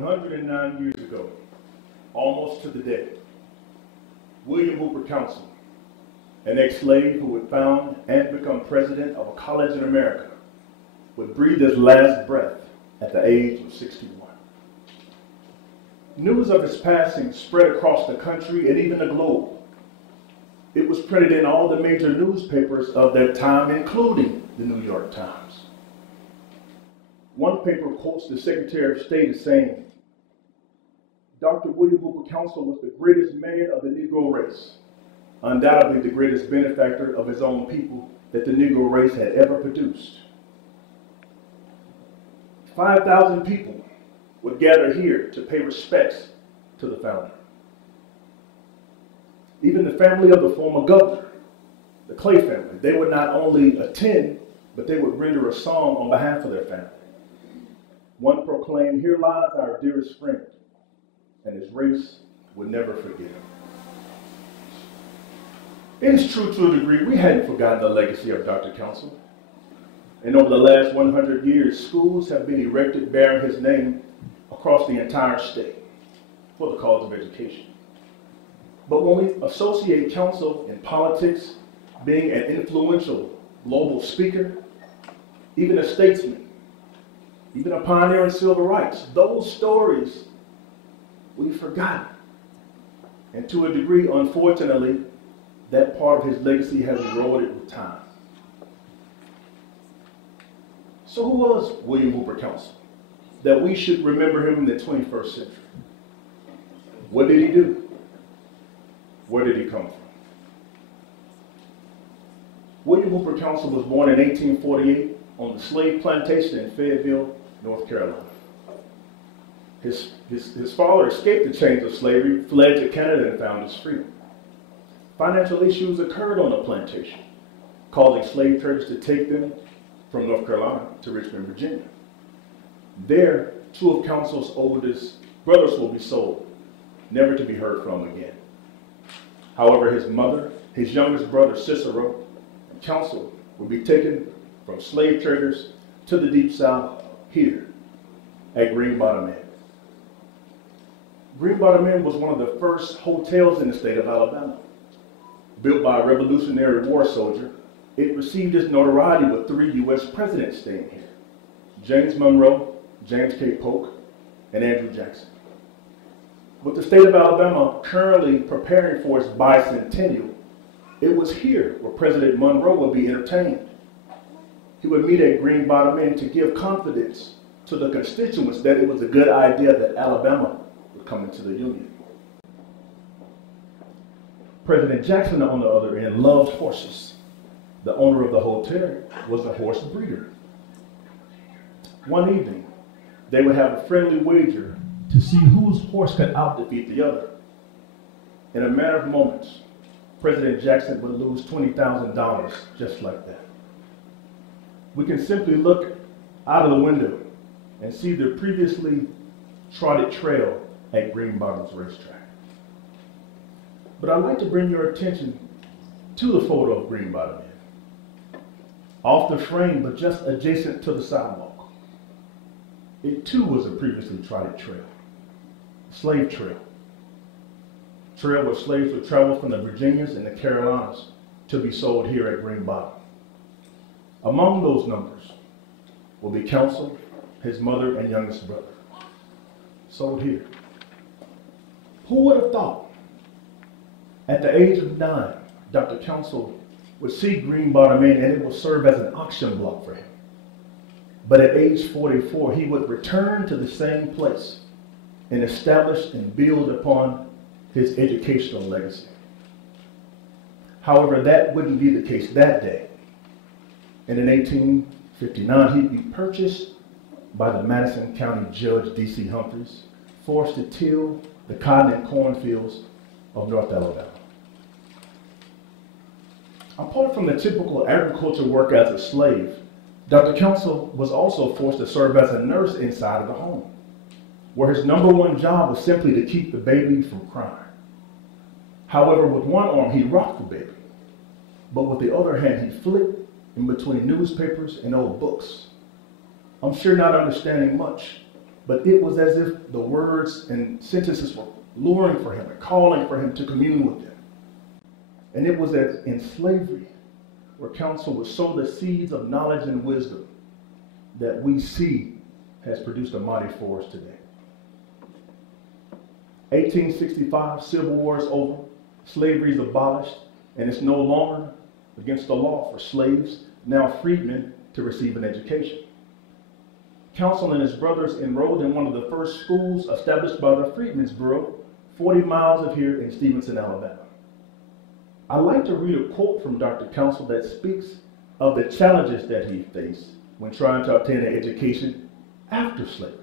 109 years ago, almost to the day, William Hooper Councill, an ex-slave who would found and become president of a college in America, would breathe his last breath at the age of 61. News of his passing spread across the country and even the globe. It was printed in all the major newspapers of that time, including the New York Times. One paper quotes the Secretary of State as saying, "Dr. William Hooper Councill was the greatest man of the Negro race, undoubtedly the greatest benefactor of his own people that the Negro race had ever produced." 5,000 people would gather here to pay respects to the founder. Even the family of the former governor, the Clay family, they would not only attend, but they would render a song on behalf of their family. One proclaimed, "Here lies our dearest friend," and his race would never forget him. It is true to a degree, we hadn't forgotten the legacy of Dr. Councill. And over the last 100 years, schools have been erected bearing his name across the entire state for the cause of education. But when we associate Councill in politics, being an influential global speaker, even a statesman, even a pioneer in civil rights, those stories we've forgotten. And to a degree, unfortunately, that part of his legacy has eroded with time. So who was William Hooper Councill, that we should remember him in the 21st century? What did he do? Where did he come from? William Hooper Councill was born in 1848 on the slave plantation in Fayetteville, North Carolina. His father escaped the chains of slavery, fled to Canada, and found his freedom. Financial issues occurred on the plantation, causing slave traders to take them from North Carolina to Richmond, Virginia. There, 2 of Councill's oldest brothers will be sold, never to be heard from again. However, his mother, his youngest brother Cicero, and Councill will be taken from slave traders to the Deep South here at Green Bottom Inn. Green Bottom Inn was one of the first hotels in the state of Alabama. Built by a Revolutionary War soldier, it received its notoriety with 3 U.S. presidents staying here: James Monroe, James K. Polk, and Andrew Jackson. With the state of Alabama currently preparing for its bicentennial, it was here where President Monroe would be entertained. He would meet at Green Bottom Inn to give confidence to the constituents that it was a good idea that Alabama would come into the Union. President Jackson, on the other end, loved horses. The owner of the hotel was a horse breeder. One evening, they would have a friendly wager to see whose horse could out-defeat the other. In a matter of moments, President Jackson would lose $20,000 just like that. We can simply look out of the window and see the previously trotted trail at Green Bottom's racetrack. But I'd like to bring your attention to the photo of Green Bottom Inn. Off the frame, but just adjacent to the sidewalk. It too was a previously trotted trail, slave trail. Trail where slaves would travel from the Virginias and the Carolinas to be sold here at Green Bottom. Among those numbers will be Councill, his mother, and youngest brother, sold here. Who would have thought? At the age of 9, Dr. Councill would see Green Bottom Inn and it would serve as an auction block for him. But at age 44, he would return to the same place and establish and build upon his educational legacy. However, that wouldn't be the case that day. And in 1859, he'd be purchased by the Madison County Judge D.C. Humphreys, forced to till the cotton and cornfields of North Alabama. Apart from the typical agriculture work as a slave, Dr. Councill was also forced to serve as a nurse inside of the home, where his #1 job was simply to keep the baby from crying. However, with one arm, he rocked the baby, but with the other hand, he flipped in between newspapers and old books. I'm sure not understanding much, but it was as if the words and sentences were luring for him and calling for him to commune with them. And it was as in slavery, where Councill would sow the seeds of knowledge and wisdom that we see has produced a mighty forest today. 1865, Civil War is over, slavery is abolished, and it's no longer against the law for slaves, now freedmen, to receive an education. Councill and his brothers enrolled in one of the first schools established by the Freedmen's Bureau, 40 miles of here in Stevenson, Alabama. I'd like to read a quote from Dr. Councill that speaks of the challenges that he faced when trying to obtain an education after slavery.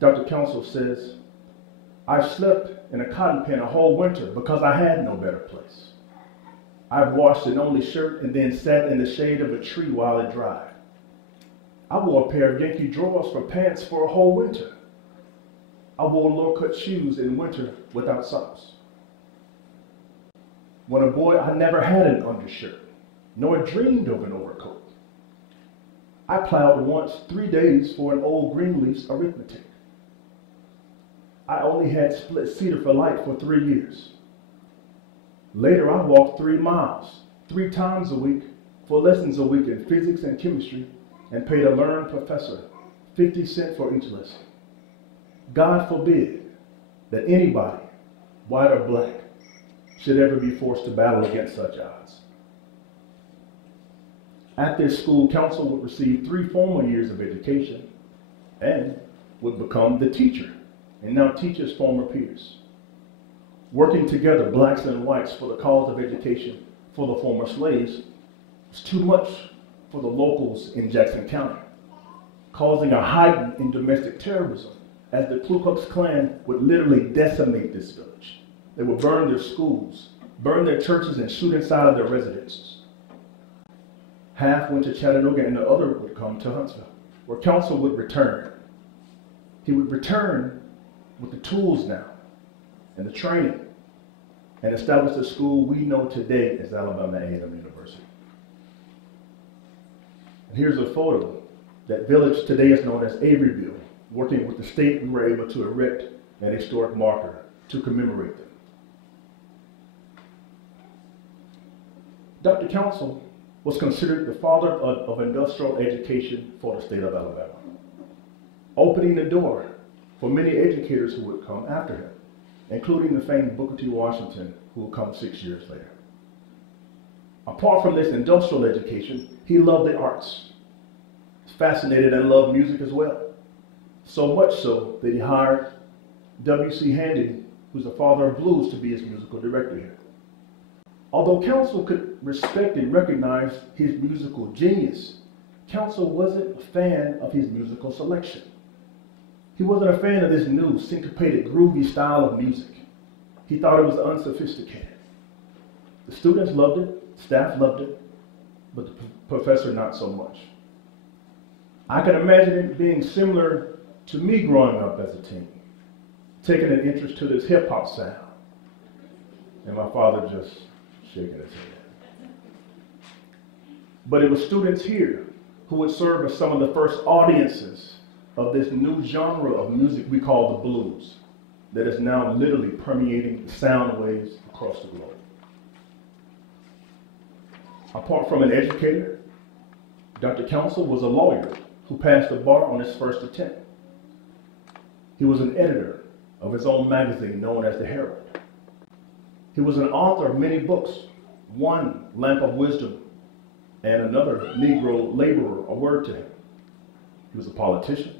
Dr. Councill says, "I slept in a cotton pen a whole winter because I had no better place. I've washed an only shirt and then sat in the shade of a tree while it dried. I wore a pair of Yankee drawers for pants for a whole winter. I wore low-cut shoes in winter without socks. When a boy, I never had an undershirt, nor dreamed of an overcoat. I plowed once 3 days for an old Greenleaf's arithmetic. I only had split cedar for light for 3 years. Later, I walked 3 miles, 3 times a week, for lessons a week in physics and chemistry, and paid a learned professor 50 cents for each lesson. God forbid that anybody, white or black, should ever be forced to battle against such odds." At this school, Councill would receive 3 formal years of education and would become the teacher and now teach his former peers. Working together, blacks and whites, for the cause of education for the former slaves was too much for the locals in Jackson County, causing a heightened in domestic terrorism as the Ku Klux Klan would literally decimate this village. They would burn their schools, burn their churches, and shoot inside of their residences. Half went to Chattanooga and the other would come to Huntsville, where Councill would return. He would return with the tools now and the training and establish the school we know today as Alabama A&M University. And here's a photo. That village today is known as Averyville. Working with the state, we were able to erect an historic marker to commemorate them. Dr. Councill was considered the father of industrial education for the state of Alabama, opening the door for many educators who would come after him, including the famed Booker T. Washington, who will come 6 years later. Apart from this industrial education, he loved the arts, fascinated and loved music as well. So much so that he hired W.C. Handy, who's the father of blues, to be his musical director here. Although Councill could respect and recognize his musical genius, Councill wasn't a fan of his musical selection. He wasn't a fan of this new, syncopated, groovy style of music. He thought it was unsophisticated. The students loved it, staff loved it, but the professor not so much. I can imagine it being similar to me growing up as a teen, taking an interest to this hip-hop sound, and my father just shaking his head. But it was students here who would serve as some of the first audiences of this new genre of music we call the blues, that is now literally permeating the sound waves across the globe. Apart from an educator, Dr. Councill was a lawyer who passed the bar on his first attempt. He was an editor of his own magazine known as the Herald. He was an author of many books, one, Lamp of Wisdom, and another, Negro Laborer, A Word to Him. He was a politician.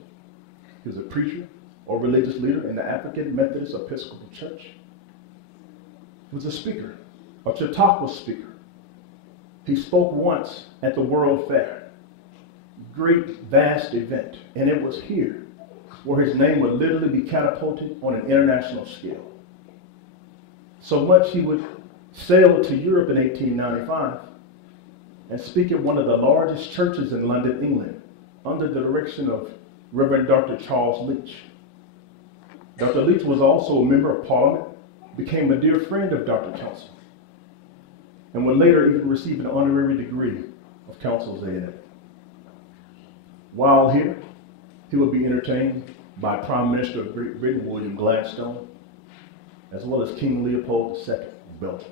He was a preacher or religious leader in the African Methodist Episcopal Church. He was a speaker, a Chautauqua speaker. He spoke once at the World Fair, great, vast event, and it was here where his name would literally be catapulted on an international scale. So much he would sail to Europe in 1895 and speak at one of the largest churches in London, England, under the direction of Reverend Dr. Charles Leach. Dr. Leach was also a member of Parliament, became a dear friend of Dr. Councill, and would later even receive an honorary degree of Councill's A&M. While here, He would be entertained by Prime Minister of Great Britain, William Gladstone, as well as King Leopold II of Belgium.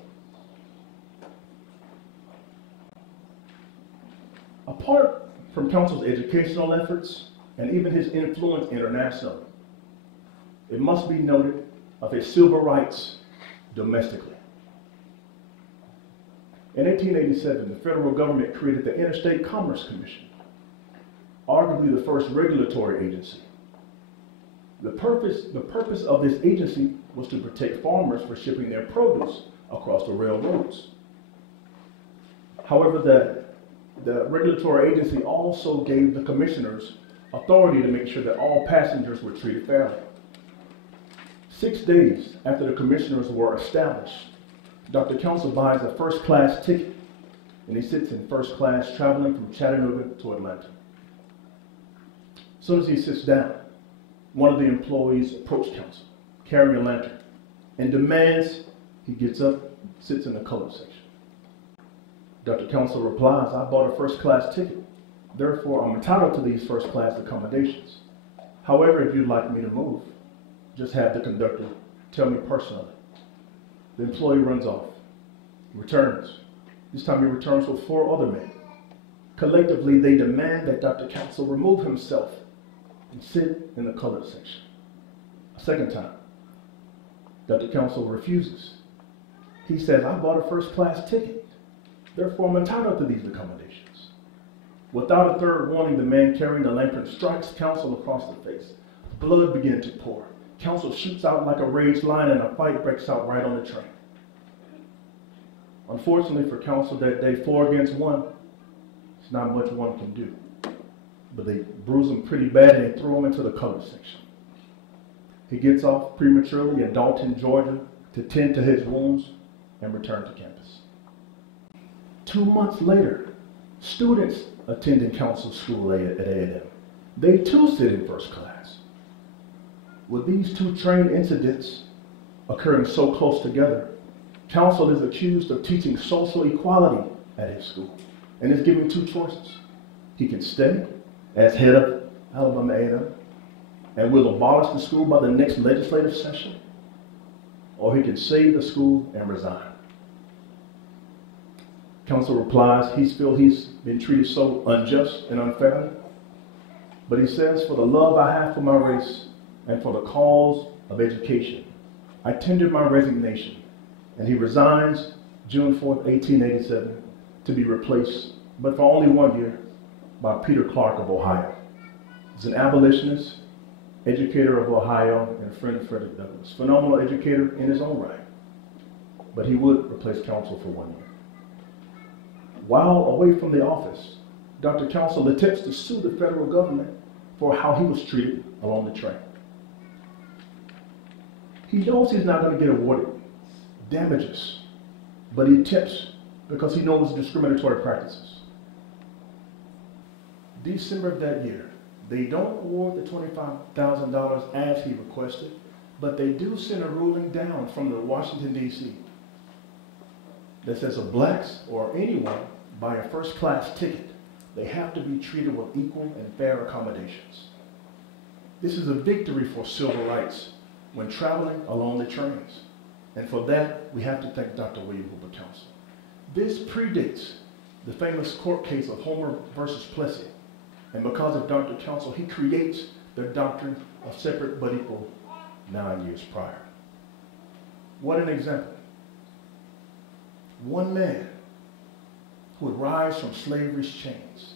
Apart from Councill's educational efforts and even his influence internationally, it must be noted of his civil rights domestically. In 1887, the federal government created the Interstate Commerce Commission, arguably the first regulatory agency. The purpose of this agency was to protect farmers for shipping their produce across the railroads. However, the regulatory agency also gave the commissioners authority to make sure that all passengers were treated fairly. 6 days after the commissioners were established, Dr. Councill buys a first-class ticket, and he sits in first class traveling from Chattanooga to Atlanta. As soon as he sits down, one of the employees approached Councill, carrying a lantern, and demands he gets up, sits in the colored section. Dr. Councill replies, "I bought a first-class ticket. Therefore, I'm entitled to these first-class accommodations. However, if you'd like me to move, just have the conductor tell me personally." The employee runs off, returns. This time he returns with 4 other men. Collectively, they demand that Dr. Councill remove himself and sit in the colored section. A second time, Dr. Councill refuses. He says, "I bought a first-class ticket. Therefore, I'm entitled to these accommodations." Without a third warning, the man carrying the lantern strikes Councill across the face. Blood began to pour. Councill shoots out like a raged lion, and a fight breaks out right on the train. Unfortunately for Councill that day, 4 against 1, it's not much one can do. But they bruise him pretty bad and they throw him into the colored section. He gets off prematurely in Dalton, Georgia, to tend to his wounds and return to campus. 2 months later, students attending Councill's school at A&M, they too sit in first class. With these 2 train incidents occurring so close together, Councill is accused of teaching social equality at his school and is given 2 choices. He can stay as head of Alabama A&M and will abolish the school by the next legislative session, or he can save the school and resign. Councill replies he feels he's been treated so unjust and unfairly, but he says, "For the love I have for my race and for the cause of education, I tendered my resignation," and he resigns June 4th, 1887, to be replaced, but for only 1 year, by Peter Clark of Ohio. He's an abolitionist, educator of Ohio, and a friend of Frederick Douglass. Phenomenal educator in his own right, but he would replace Councill for 1 year. While away from the office, Dr. Councill attempts to sue the federal government for how he was treated along the train. He knows he's not going to get awarded damages, but he attempts because he knows discriminatory practices. December of that year, they don't award the $25,000 as he requested, but they do send a ruling down from the Washington, D.C. that says if blacks or anyone buy a first-class ticket, they have to be treated with equal and fair accommodations. This is a victory for civil rights when traveling along the trains. And for that, we have to thank Dr. William Hooper Councill. This predates the famous court case of Homer versus Plessy. And because of Dr. Councill, he creates the doctrine of separate but equal 9 years prior. What an example. One man who would rise from slavery's chains,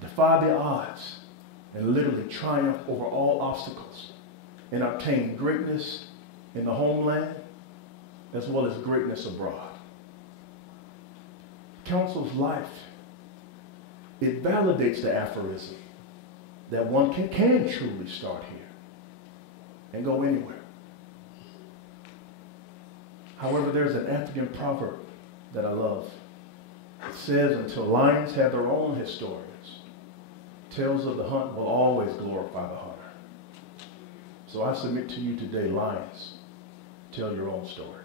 defy the odds, and literally triumph over all obstacles, and obtain greatness in the homeland as well as greatness abroad. Councill's life, it validates the aphorism that one can truly start here and go anywhere. However, there's an African proverb that I love. It says, until lions have their own historians, tales of the hunt will always glorify the hunter. So I submit to you today, lions, tell your own story.